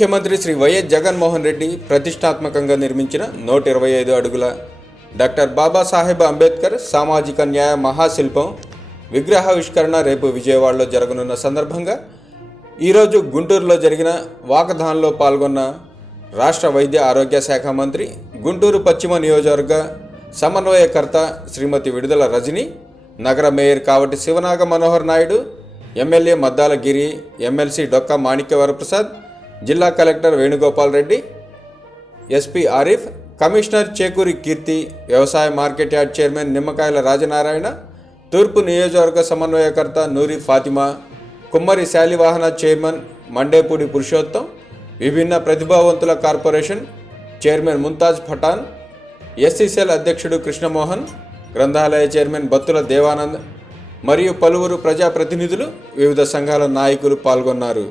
ముఖ్యమంత్రి శ్రీ వైఎస్ జగన్మోహన్ రెడ్డి ప్రతిష్టాత్మకంగా నిర్మించిన 125 అడుగుల డాక్టర్ బాబాసాహెబ్ అంబేద్కర్ సామాజిక న్యాయ మహాశిల్పం విగ్రహావిష్కరణ రేపు విజయవాడలో జరగనున్న సందర్భంగా ఈరోజు గుంటూరులో జరిగిన వాకథాన్లో పాల్గొన్న రాష్ట్ర వైద్య ఆరోగ్య శాఖ మంత్రి, గుంటూరు పశ్చిమ నియోజకవర్గ సమన్వయకర్త శ్రీమతి విడుదల రజని, నగర mayor Kavati Shivanaga Manohar Naidu, MLA Maddala Giri, MLC Dokka Manikyavaraprasad, జిల్లా collector Venugopal Reddy, SP Arif, commissioner Chekuri Keerthi, వ్యవసాయ మార్కెట్ యార్డ్ చైర్మన్ నిమ్మకాయల రాజనారాయణ, తూర్పు నియోజకవర్గ సమన్వయకర్త నూరి ఫాతిమా, కుమ్మరి శాలివాహన చైర్మన్ మండేపూడి పురుషోత్తం, విభిన్న ప్రతిభావంతుల corporation chairman Mumtaz Pathan, SC cell అధ్యక్షుడు కృష్ణమోహన్, గ్రంథాలయ చైర్మన్ బత్తుల దేవానంద్ మరియు పలువురు ప్రజాప్రతినిధులు, వివిధ సంఘాల నాయకులు పాల్గొన్నారు.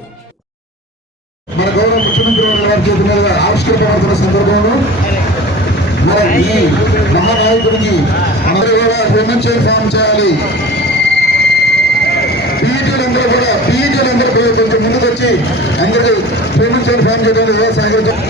మన గౌరవ ముఖ్యమంత్రి గారి చేతి మీద ఆవిష్కరించబడుతున్న సందర్భంలో ఈ మహానాయకుడికి అందరూ కూడా ఫైనాన్షియల్ ఫామ్ చేయాలి. పీఈటీలందరూ కొంచెం ముందుకు వచ్చి అందరికీ ఫైనాన్షియల్ ఫామ్ చేయడానికి సహకరించారు.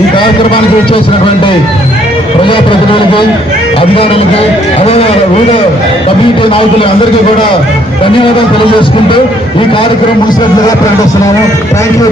ఈ కార్యక్రమానికి వచ్చేసినటువంటి ప్రజాప్రతినిధులకి, అధికారులకి, వివిధ కమ్యూనిటీ నాయకులు అందరికీ కూడా ధన్యవాదాలు తెలియజేసుకుంటూ ఈ కార్యక్రమం ముగిసినట్లుగా ప్రకటిస్తున్నాము. Thank you.